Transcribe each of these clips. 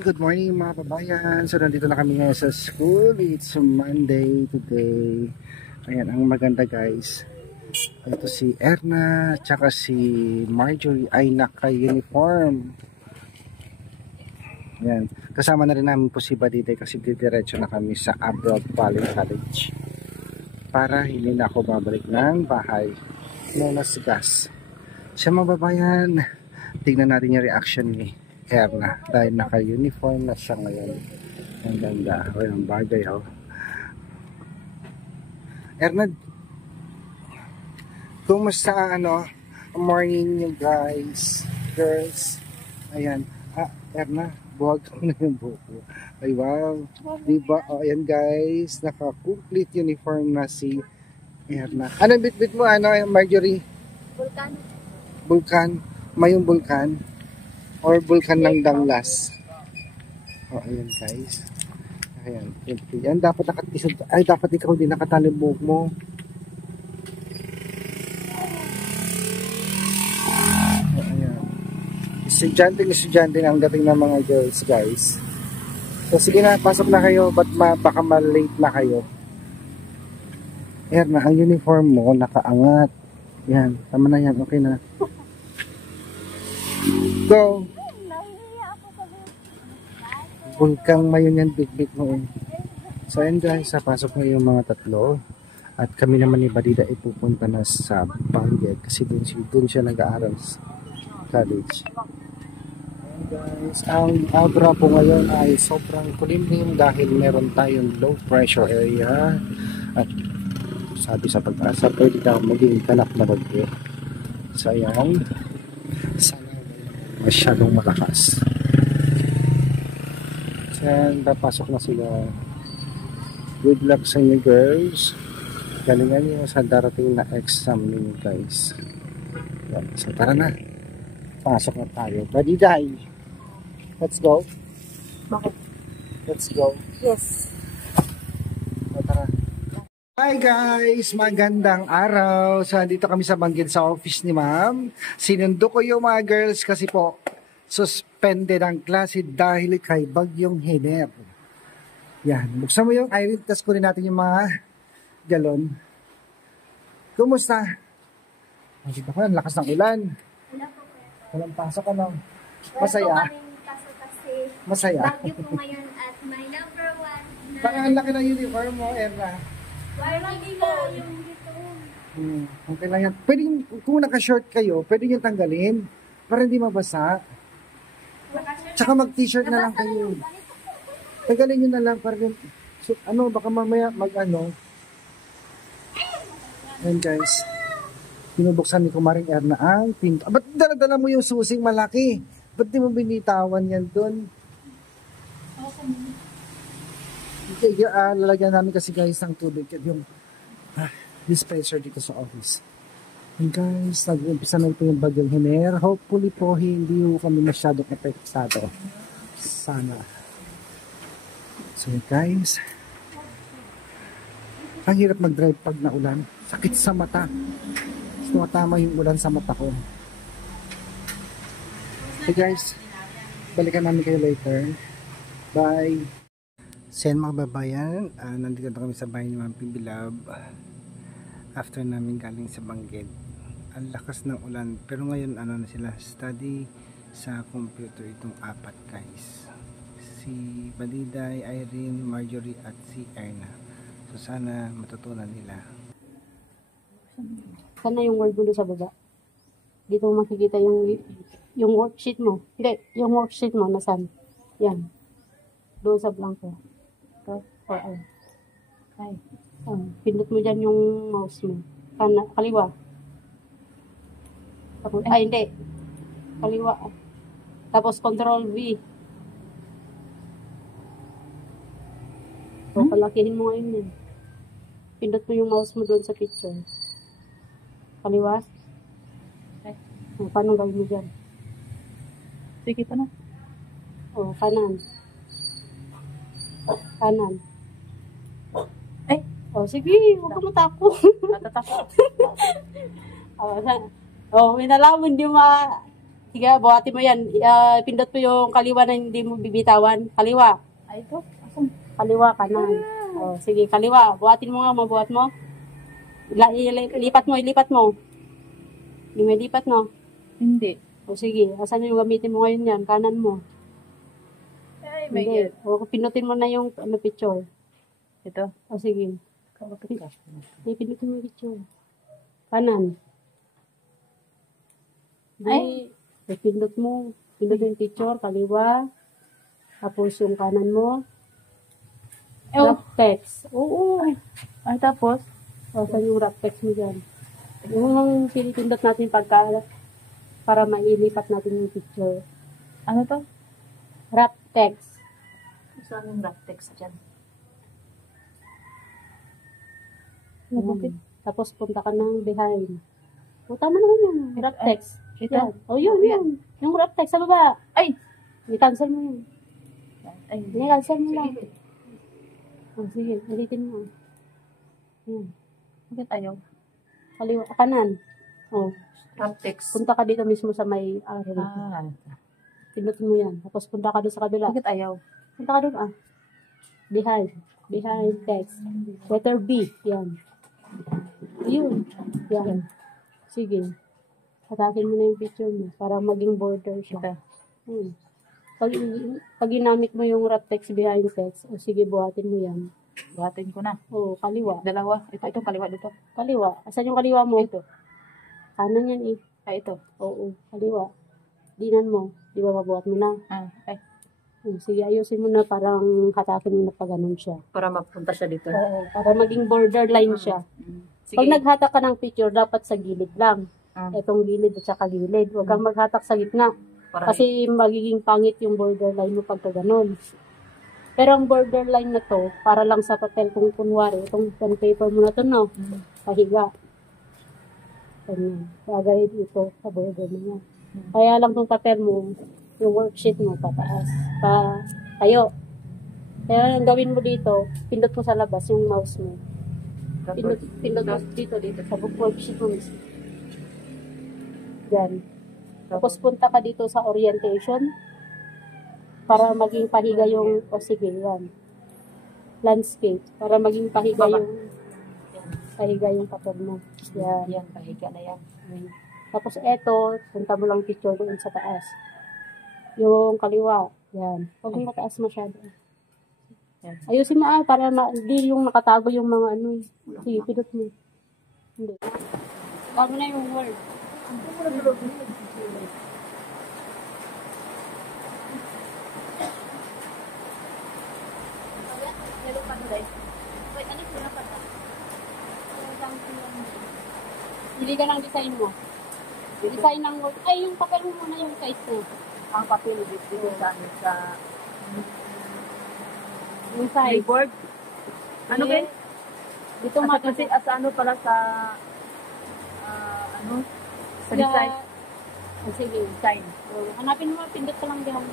Good morning mga kabayan. So nandito na kami ngayon sa school. It's Monday today. Ayan, ang maganda guys. Ito si Erna tsaka si Marjorie ay naka-uniform. Ayan. Kasama na rin namin po si Badide kasi didiretso na kami sa Abroad Valley College. Para hindi na ako babalik ng bahay. Nonas gas. Siya mga kabayan. Tignan natin yung reaction ni Erna dahil naka-uniform na siya ngayon. Ang ganda. O yung bagay oh. Erna, kumusta morning you guys, girls? Ayan. Erna, buwag ko na yung buko. Ay wow. Diba? O ayan guys, naka-complete uniform na si Erna. Anong bit-bit mo Marjorie? Vulkan. Vulkan? Mayong vulkan? Or vulkan ng Danglas. O, ayan guys. Ayan. Yan, dapat dapat ikaw din nakatali buhok mo. O, ayan. Estudyante ang dating ng mga girls, guys. So, sige na, pasok na kayo. Baka ma-late na kayo. Ayan na, ang uniform mo, nakaangat. Yan, tama na yan. Okay na. Go! Vulkang mayon yan, big mo. So ayan guys, pasok na yung mga tatlo. At kami naman ni Badida ay pupunta na sa Bangged kasi doon siya nag-aaral sa college. Ayan guys, ang aura po ngayon ay sobrang kulimlim dahil meron tayong low pressure area. At sabi sa pag-asa, pwede daw maging kalak na bagyo. So ayan, sana masyadong malakas. And papasok na sila. Good luck sa inyo girls. Galingan niyo sa darating na exam niyo guys. Yan. So tara na. Pasok na tayo. Badiday. Let's go. Bakit? Let's go. Yes. So tara. Hi guys! Magandang araw. So dito kami sa Bangged sa office ni ma'am. Sinundo ko yung mga girls kasi po suspended ang klase dahil kay Bagyong Hener. Yan. Buksan mo yung iron. Tapos kunin natin yung mga galon. Kumusta? Nakita ko, ang lakas ng ulan. Wala po kayo. Walang pasok Masaya? Wala po kaming kaso kasi Masaya? bagyo po ngayon at my number one na... Parang ang laki ng uniform mo, Erna. Wala dito yung dito. Okay lang yan. Pwede, kung naka-short kayo, pwede yung tanggalin para hindi mabasa. Tsaka mag-t-shirt na lang kayo. Tagalin nyo na lang para so, baka mamaya Ayan guys. Pinubuksan ni Kumaring Erna ang pinto. Ba't dala-dala mo yung susing malaki? Ba't di mo binitawan yan dun? Okay, lalagyan namin kasi guys ng tubig. Yung dispenser dito sa office. And guys, nag-umpisa na ito yung Bagyong Hener. Hopefully po, hindi kami masyadong epektado. Sana. So guys, ang hirap mag-drive pag naulan. Sakit sa mata. Tumatama yung ulan sa mata ko. Okay guys, balikan namin kayo later. Bye! Sen mga babayan, nandito na kami sa bahay ni Ma'am Pibilab. After namin galing sa Bangged. Ang lakas ng ulan, pero ngayon na sila study sa computer itong apat guys, si Badiday, Irene, Marjorie at si Erna. So sana matutunan nila. Sana yung word mo sa baba, dito mo makikita yung worksheet mo. Hindi, yung worksheet mo nasan? Yan, doon sa blanco. Okay. Pindot mo dyan yung mouse mo, kaliwa. Ay, hindi. Kaliwa. Tapos, Control V. So, palakihin mo ngayon yun. Pindot mo yung mouse mo doon sa picture. Kaliwa. Okay. Paano gawin mo dyan? Sige pa na. O, kanan. Kanan. O, sige. Huwag ka matakot. Matatakot. Minalaman, Sige, buhatin mo yan. Pindot mo yung kaliwa na hindi mo bibitawan. Kaliwa. Ay, ito. Asan? Kaliwa, kanan. Oh, sige, kaliwa. Buhatin mo nga, mabuhat mo. Ilipat mo, ilipat mo. Hindi may lipat, no? Hindi. O sige, asan yung gamitin mo ngayon yan? Kanan mo. Ay, Hindi. O, pinutin mo na yung picture. Ito. O sige. Kapatid ka. Pinutin mo yung picture. Kanan. Ay. Pindot mo. Pindot yung picture, kaliwa. Tapos yung kanan mo. Wrap text. Oo. Ay, tapos? O, saan yung wrap text mo dyan? Yung pinipindot natin para mailipat natin yung picture. Ano to? Wrap text. Saan yung wrap text dyan? Bakit? Tapos punta ka ng behind. O, tama naman yun. Wrap text. Ito? Yan. O, yun. Yung wrap text sa baba. Ay! I-cancel mo yun. Ay, I-cancel mo lang. O, sige. Ulitin mo. Yan. bakit ayaw? Kaliwa. Kanan. O, Wrap text. punta ka dito mismo sa may arrow. Ah. Pinutin mo yan. Tapos punta ka doon sa kabila. Bakit ayaw? Punta ka doon, Behind. Behind text. Letter B. Yan. Yun. Yan. Sige. Hatakin mo na yung picture mo para maging border siya. Ito. Pag ginamit mo yung wrap text behind text, o sige, buhatin mo yan. Buhatin ko na. O, kaliwa. Dalawa. Ito kaliwa dito. Kaliwa. Asan yung kaliwa mo? Ito. Kanan yan eh. Ay, ito. Oo, kaliwa. Dinan mo. Di ba mabuhat mo na? Ah, ay. Sige, ayusin mo na parang hatakin mo na pa ganun siya. Para mapunta siya dito. Oo, para maging borderline siya. Sige. Pag naghatak ka ng picture, dapat sa gilid lang. Ah. Etong gilid at saka gilid. Huwag kang maghatak sa gitna. Para Kasi magiging pangit yung borderline mo pagka ganun. Pero ang borderline na to, para lang sa papel kung kunwari, itong pen paper mo na to, no? Pahiga. Ganyan. Bagay dito sa border mo na. Kaya lang tong papel mo, yung worksheet mo, pataas. Tayo. Kaya ang gawin mo dito, pindot mo sa labas yung mouse mo. Pindot mo dito, sa worksheet mo mismo. Yan. Tapos punta ka dito sa orientation para maging pahiga yung, o sige, yan. Landscape. Para maging pahiga yung papel mo. Yan. Yan, pahiga na yan. Tapos eto, punta mo lang picture doon sa taas. Yung kaliwa. Yan. Huwag mo mataas masyado. Yan. Ayusin mo para hindi yung nakatago yung mga ano. Sige, pindot mo. Hindi. Bago na yung word. Hindi ka ng design mo. Design ng word. Ay, yung papel mo muna yung size mo. Ang papel dito sa amin sa Yung size. board. Ano ba? Dito Kasi at ano pala sa ano? Sa design. Oh, sige. Design. Hanapin mo, pindot ka lang diyan.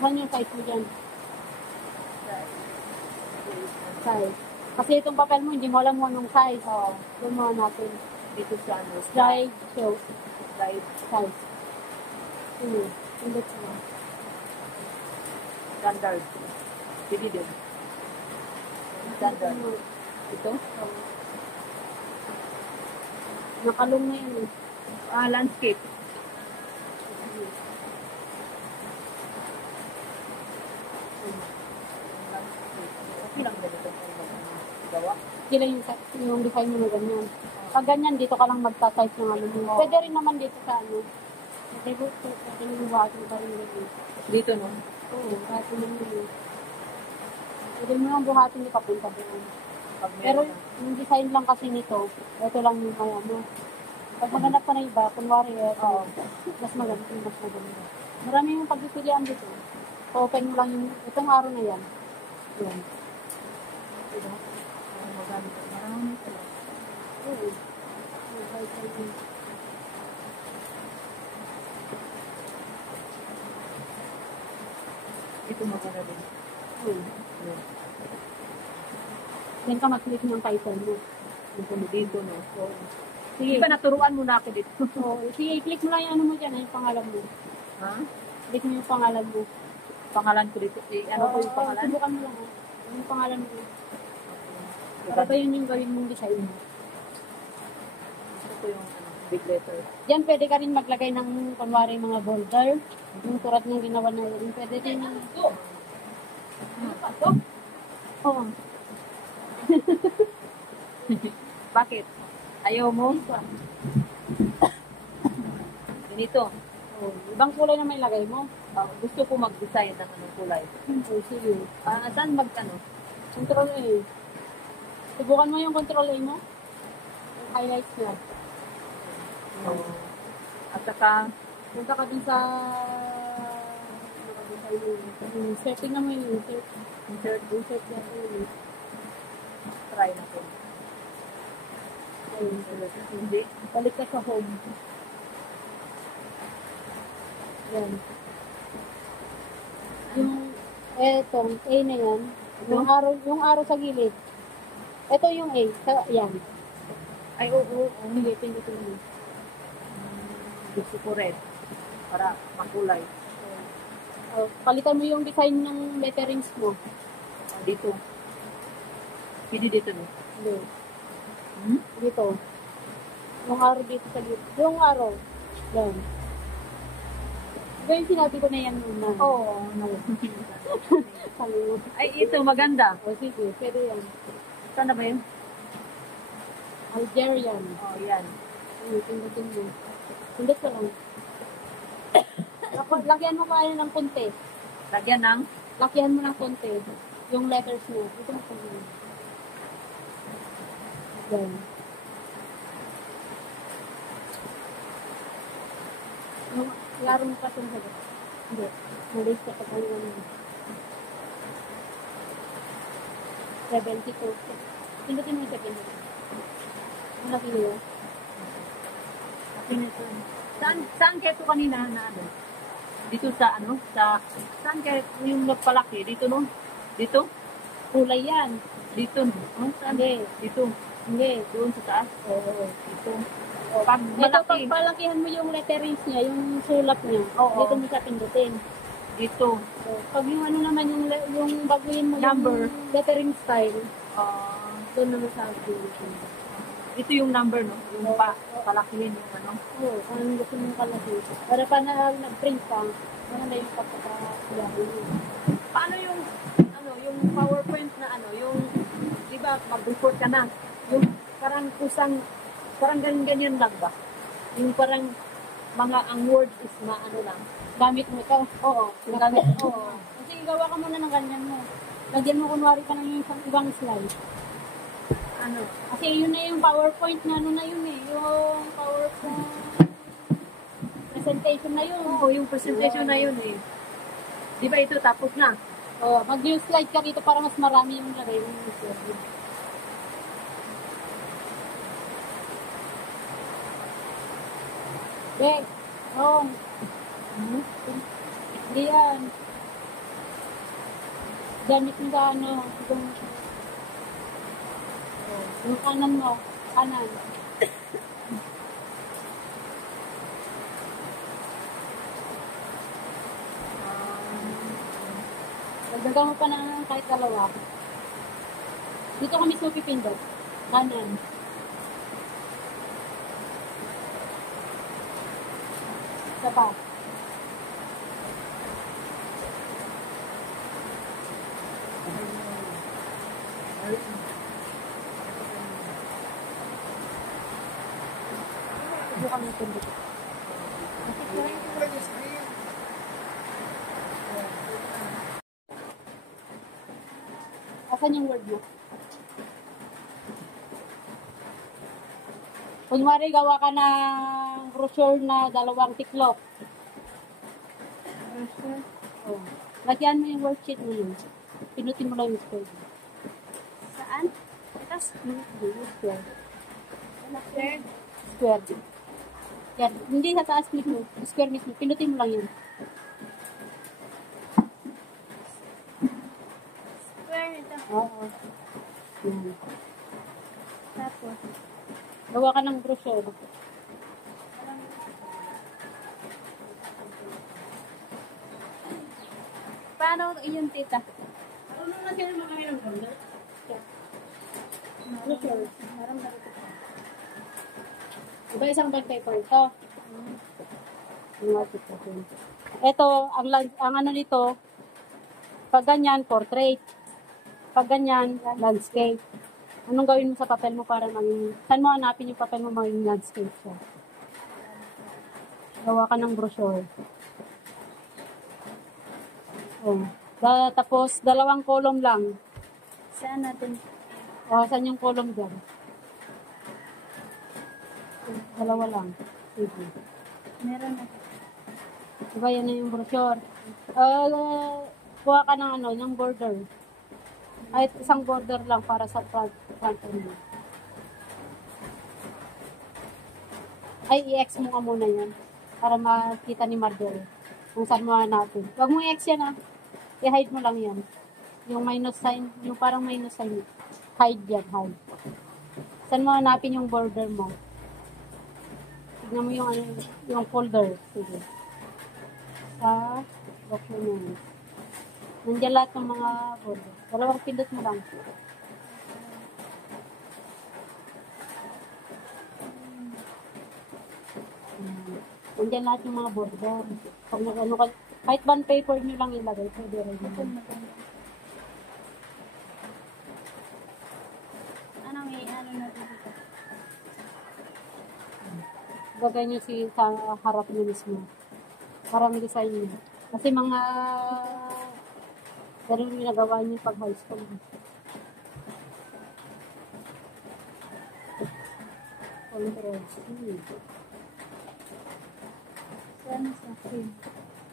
Asan yung size mo dyan? Size. Kasi itong papel mo, hindi mo alam mo anong size. Oo. Doon mo hanapin. Dito sa ano? Slide, show, Slide. size. Pindot mo. Standard. Divided. Standard. Ito? Nakalong na yun. Landscape. Okay lang ganito gawa. Sila yung design mo na ganyan. Pag ganyan, dito ka lang magta-type ng ano mo. Pwede rin naman dito sa ano. Pwede yung buhatin pa rin ganyan. Dito, no? Oo, kahit naman yun. Pwede mo yung buhatin yung papunta doon. Pero yung design lang kasi nito, ito lang yung kaya mo. Pag maghanap ka na iba, kunwari, mas maganda, mas maganda. Marami yung pagpipilian dito. Open mo lang yung, itong araw na yan. Yan. Diba? Marami pala. Oo. Ito maganda din. Yan ka mag-click ng title mo. Dito, no? Sige. Di ba naturuan mo na ako dito? Sige, i-click mo lang yung ano mo dyan, yung pangalan mo. Ha? Click mo yung pangalan mo. Pangalan ko dito. Ano ko yung pangalan? Subukan mo lang. Yung pangalan mo. Para ba yun yung gawin mong design mo? Gusto ko yung big letter. Diyan pwede ka rin maglagay ng kunwari mga border. Yung turat ng ginawa na yun. Pwede din yung... Oo. Bakit? Ayaw mo? Ganito. Ibang kulay na may lagay mo. Gusto ko mag-design ng anong kulay. Sige. Saan mag-ano? Control A. Subukan mo yung control A mo. Yung highlights niya. At saka, Punta ka dun sa... setting na mo yun. Insert na yun. try na ko. Hindi. Balik ka sa home. Yan. Yung etong A na yan, yung arrow sa gilid. Ito yung A. Yan. Ay, oo. Sige, pindutin mo. Gusto ko red. Para makulay. Palitan mo yung design ng letterings mo. Dito. Hindi dito, no? Hindi. Dito. Yung arrow dito sa gilid. Yung arrow. Yan. Diba yung sinabi ko na yan muna? Oo. No. Sabi Ay, ito. Maganda. sige, pwede yan. Saan na ba yun? Algerian. Yan. Pindutin mo. Pindot ka lang. Lagyan mo kaya ng konti. Lagyan ng Lagyan mo ng konti. Yung letters mo. Ito mo konti. Yan. Laro mo pa itong sagot. Hindi. Malis ka pa tayo naman. 72. Pindutin mo yung 72. Ang laki niyo. Saan kaya ito kanina na ano? Dito sa ano? Saan kaya yung nagpalaki? Dito, no? Dito? Kulay yan. Dito, no? Saan? Hindi. Dito. Hindi. Doon sa taas? Oo. Dito. Pag Ito, malaki. pag palakihan mo yung letterings niya, yung sulat niya, Oo. dito mo siya pindutin. Dito. So, pag yung ano naman, yung baguhin mo Number. yung lettering style, Ah, doon naman sa pindutin. ito yung number, no? Yung palakihin yung ano. Oo, kung gusto mong kalaki. Para pa na nag-print ka, ano na yung pagkakasiyahin mo. Paano yung ano, yung PowerPoint na ano, yung di ba mag-report ka na. Yung parang parang ganyan lang ba? Yung parang ang words is na ano lang. Gamit mo ito. Oo, yung gamit. Oo. Kasi gawa ka muna ng ganyan mo. Lagyan mo kunwari ka ng isang ibang slide. Ano? Kasi yun na yung PowerPoint na ano na yun eh. Yung PowerPoint presentation na yun. Oo, yung presentation na yun eh. Di ba ito tapos na? Oo, mag-new slide ka dito para mas marami yung lagay mo. Bek, hindi yan. Gamit mo sa ano, yung kanan mo, kanan. Dagdagan mo pa ng kahit dalawa. Dito ka mismo pipindot. Kanan. Isa pa. Subukan mo pindot. Asan yung word mo? Kunwari, gawa ka ng brochure na 2 tiklop. Oh. Lagyan mo yung worksheet mo yun. Pinutin mo lang yung square. Saan? Ito? Square. Third. Square. Yan. Hindi sa taas mismo. Square mismo. Pinutin mo lang yun. Square ito. Oo. Yan. Tapos, Gawa ka ng brochure. paano yun, tita? Marunong na sila mga ng brochure. Brochure. Diba isang bag paper ito? Ito, ang ano nito, pag ganyan, portrait. Pag ganyan, landscape. Anong gawin mo sa papel mo para maging, saan mo hanapin yung papel mo maging landscape siya? Gawa ka ng brochure. Oh. Tapos, 2 column lang. Saan natin? O, saan yung column dyan? 2 lang. Sige. Meron na. Diba yan na yung brochure? Kuha ka ng ng border. Ay, isang border lang para sa front end mo. Ay, i-X mo nga muna yan. Para makita ni Marjorie kung saan mo hanapin. Huwag mo i-X yan I-hide mo lang yan. Yung minus sign, yung parang minus sign. Hide yan, hide. Saan mo hanapin yung border mo? Tignan mo yung folder. Sige. Sa documents. Nandiyan lahat ng mga border. 2 pindot mo lang. Nandiyan lahat ng mga border. Pag kahit bond paper nyo lang ilagay. Pwede rin. Ano na dito? Bagay nyo sa harap nyo mismo. Parang design nyo. Kasi mga ganun yung nagawa niyo pag high school. Control C. Saan sa akin?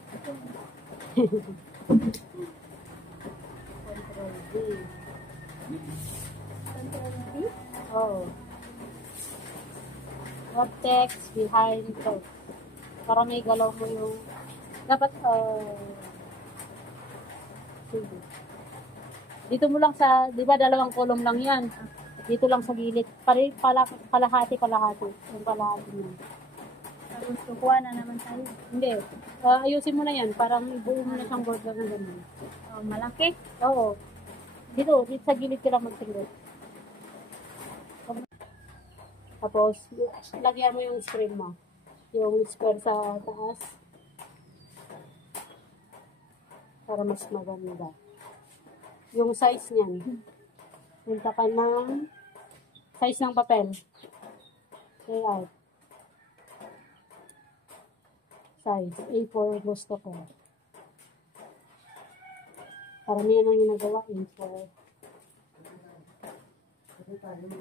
Control D. Control D? Oh. What text behind text? Para may galaw mo yung dapat sige. Dito mo lang sa, di ba 2 column lang yan. Dito lang sa gilid. Kalahati. Yung kalahati mo. Tapos kukuha na naman tayo. Hindi. Ayusin mo na yan. Parang ibuo mo na siyang border na gano'n. Oh, malaki. Oo. Dito sa gilid ka lang magtingin. Tapos, lagyan mo yung screen mo. Yung square sa taas. Para mas maganda. Yung size niyan. Punta ka ng size ng papel. Layout. Size. A4 gusto ko. Paramihan lang yung nagawa. A4.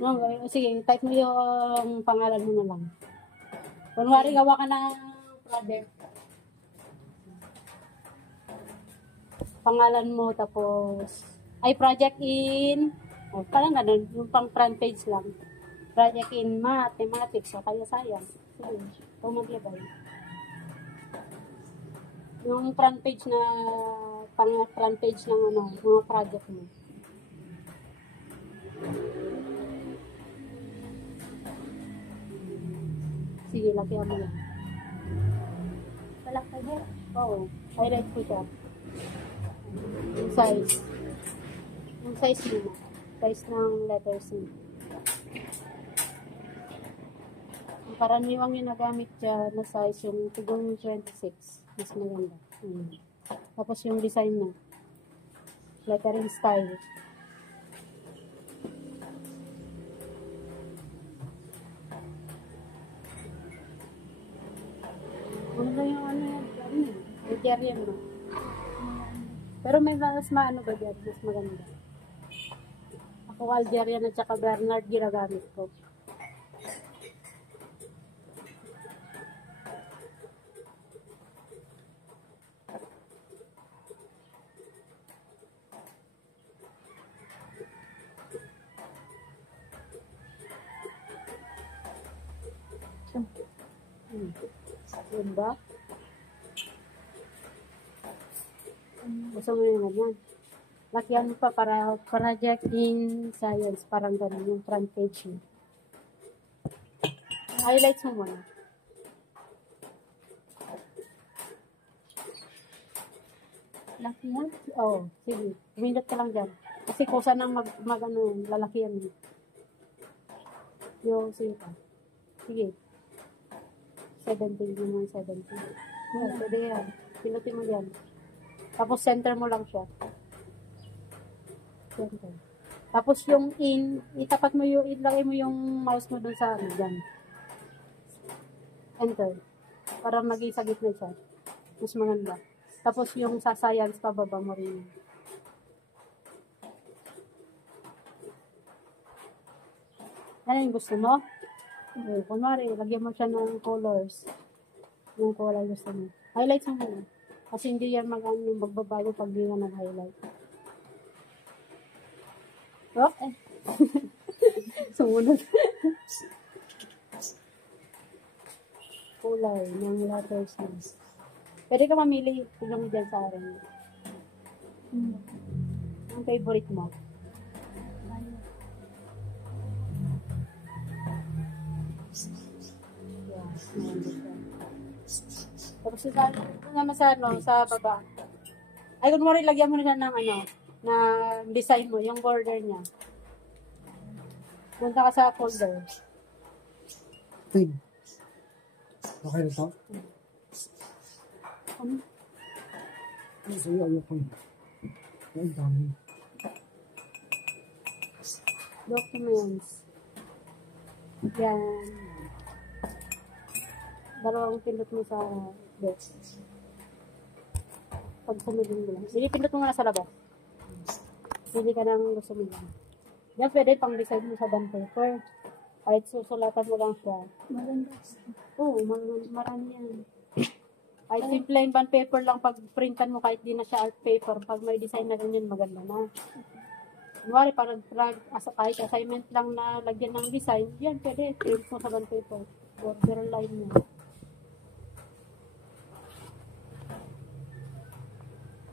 No, sige, type mo yung pangalan mo na lang. Kunwari, gawa ka ng project. Pangalan mo, tapos, ay, project in, parang ganun, yung pang front page lang. Project in mathematics, o kaya science. Sige, ito maglagay. Yung front page na, pang front page ng mga project mo. Sige, lagyan mo yan. Malaki din. Oo, highlight ko siya. Yung size. Yung size mo. Size ng letter C. Ang karaniwang yung nagamit siya na size yung tigong 26. Mas maganda. Tapos yung design niya. Lettering style. Ano ba yung Algerian mo? Pero may mas maano ba dyan? Mas maganda. Ako Algerian at saka Bernard ginagamit ko. Yun ba? Gusto mo yung ganyan. Lakyan mo pa para project in science. Parang ganun yung front page mo. Highlights mo muna. Laki yan. Oo, sige. Pumindot ka lang dyan. Kasi kusa nang lalaki yan. Yung sige pa. Sige. 17, yun yung 17. Yeah, pwede yan. Pinutin mo yan. Tapos center mo lang siya. Center. Tapos yung itapat mo yung, ilagay mo yung mouse mo dun sa dyan. Enter. Para maging sa gitna siya. Mas maganda. Tapos yung sa science, pababa mo rin. Ano yung gusto mo? Kunwari, lagyan mo siya ng colors. Yung color gusto mo. Highlights mo muna. Kasi hindi yan magbabago pag di na nag-highlight. Oh, eh. Sumunod. Kulay ng letters mo. Pwede ka mamili yung dyan sa akin. Ang favorite mo? Tapos naman sa baba. Ay, kung mo rin, lagyan mo na siya ng na design mo, yung border niya. Punta ka sa folder. Ting. Okay na ito? Ano? Sa'yo, ayoko yun. Ang dami. Documents. Yan. Dalawang pindot mo sa desk. Pag sumilin mo lang. Hindi, pindot mo nga sa labas. Hindi ka nang gusto mo lang. Yan, pwede pang design mo sa bond paper. Kahit susulatan mo lang siya. Maganda. Oo, marami yan. Kahit simple yung bond paper lang, pag printan mo kahit di na siya art paper, pag may design na ganyan, maganda na. Kunwari, parang kahit assignment lang na lagyan ng design, yan, pwede. Print mo sa bond paper. Border line mo.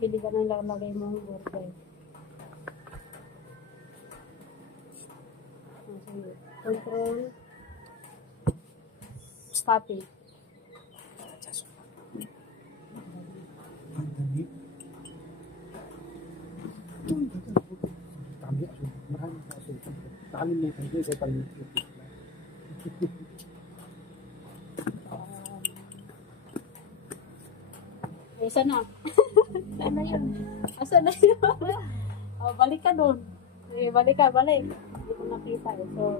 Pili ka nang lalagay mo yung border. Control. Copy. Ang dami. Dami aso. Maraming aso. Nakalimutan ko isa pang Isa na. Ano yun? Asa na yun? Balik ka doon. Balik ka, balik. Hindi ko nakita. So,